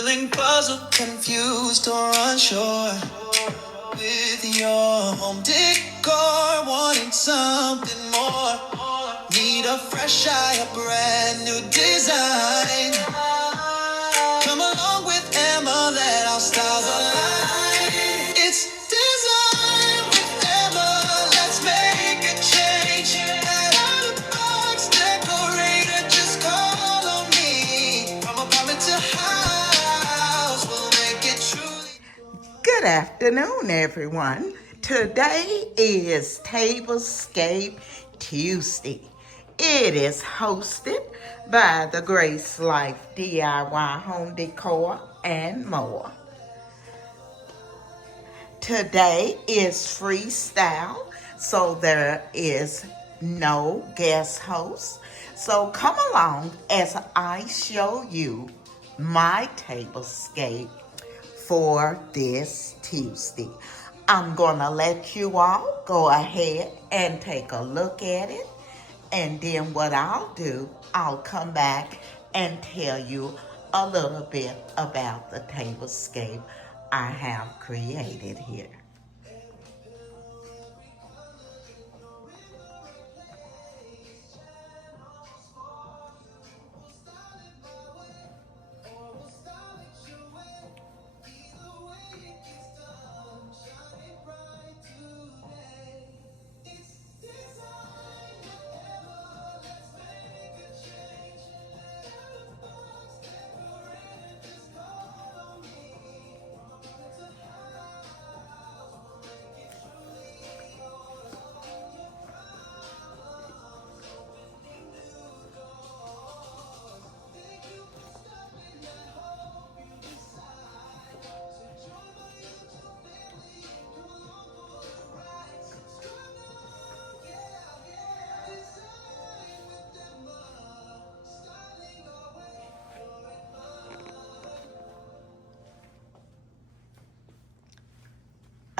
Feeling puzzled, confused, or unsure with your home decor, wanting something more. Need a fresh eye, a brand new design. Come along with Emma, let our styles align. It's design with Emma, let's make a change. Head out of the box, decorator, just call on me. From apartment to house, we'll make it truly. Good afternoon, everyone. Today is Tablescape Tuesday. It is hosted by the Grace Life DIY Home Decor and more. Today is freestyle, so there is no guest host. So come along as I show you my tablescape for this Tuesday. I'm gonna let you all go ahead and take a look at it, and then what I'll do, I'll come back and tell you a little bit about the tablescape I have created here.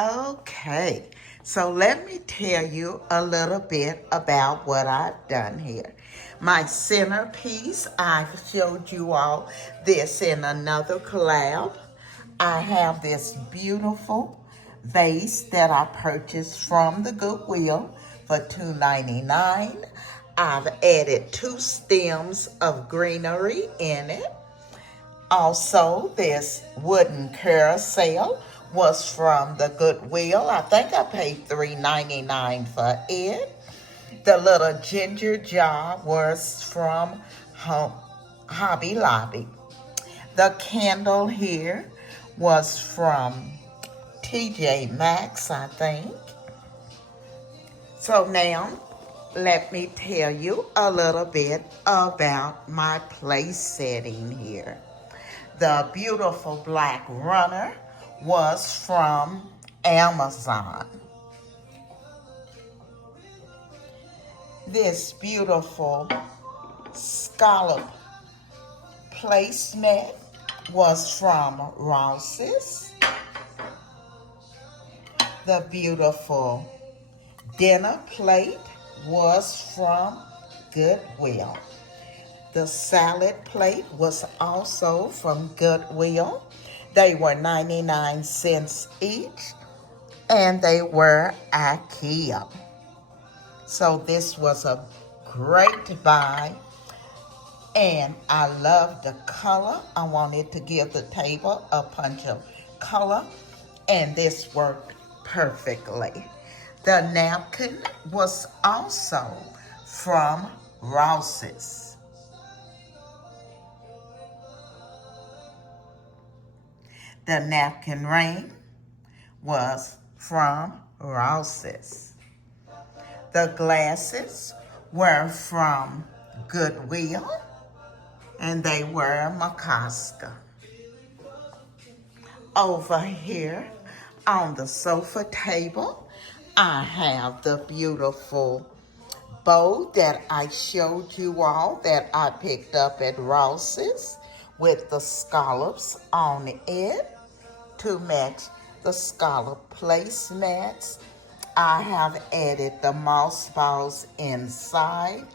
Okay, so let me tell you a little bit about what I've done here. My centerpiece, I've showed you all this in another collab. I have this beautiful vase that I purchased from the Goodwill for $2.99. I've added 2 stems of greenery in it. Also, this wooden carousel was from the Goodwill. I think I paid $3.99 for it. The little ginger jar was from Hobby Lobby. The candle here was from TJ Maxx, I think. So now, let me tell you a little bit about my place setting here. The beautiful black runner was from Amazon. This beautiful scallop placemat was from Ross's. The beautiful dinner plate was from Goodwill. The salad plate was also from Goodwill. They were 99 cents each, and they were IKEA. So this was a great buy, and I love the color. I wanted to give the table a punch of color, and this worked perfectly. The napkin was also from Ross's. The napkin ring was from Ross's. The glasses were from Goodwill, and they were Macoska. Over here on the sofa table, I have the beautiful bow that I showed you all that I picked up at Ross's with the scallops on it to match the scallop placemats. I have added the moss balls inside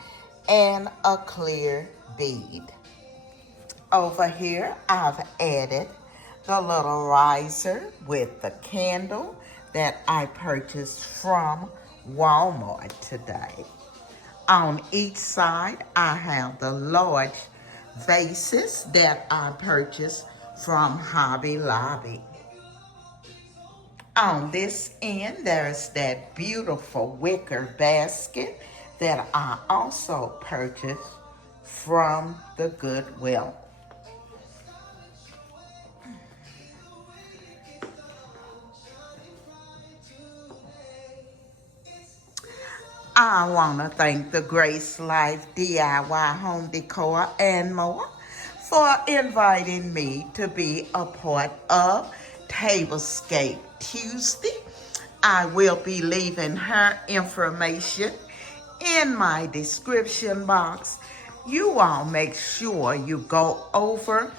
and a clear bead. Over here, I've added the little riser with the candle that I purchased from Walmart today. On each side, I have the large vases that I purchased from Hobby Lobby. On this end, there's that beautiful wicker basket that I also purchased from the Goodwill. I want to thank the Grace Life DIY Home Decor and more for inviting me to be a part of Tablescape Tuesday. I will be leaving her information in my description box. You all make sure you go over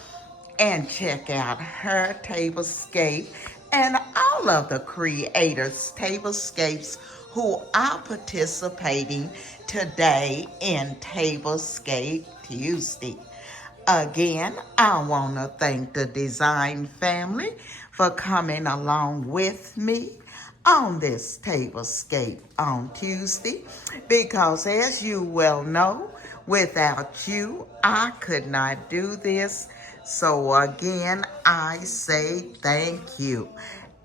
and check out her Tablescape and all of the creators' Tablescapes who are participating today in Tablescape Tuesday. Again, I want to thank the design family for coming along with me on this Tablescape on Tuesday because as you well know, without you, I could not do this. So again, I say thank you.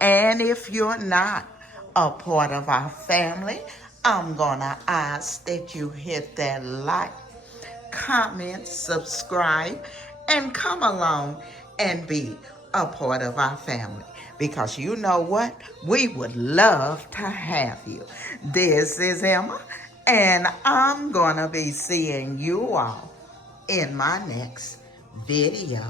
And if you're not a part of our family, I'm gonna ask that you hit that like, comment, subscribe, and come along and be a part of our family. Because you know what? We would love to have you. This is Emma, and I'm gonna be seeing you all in my next video.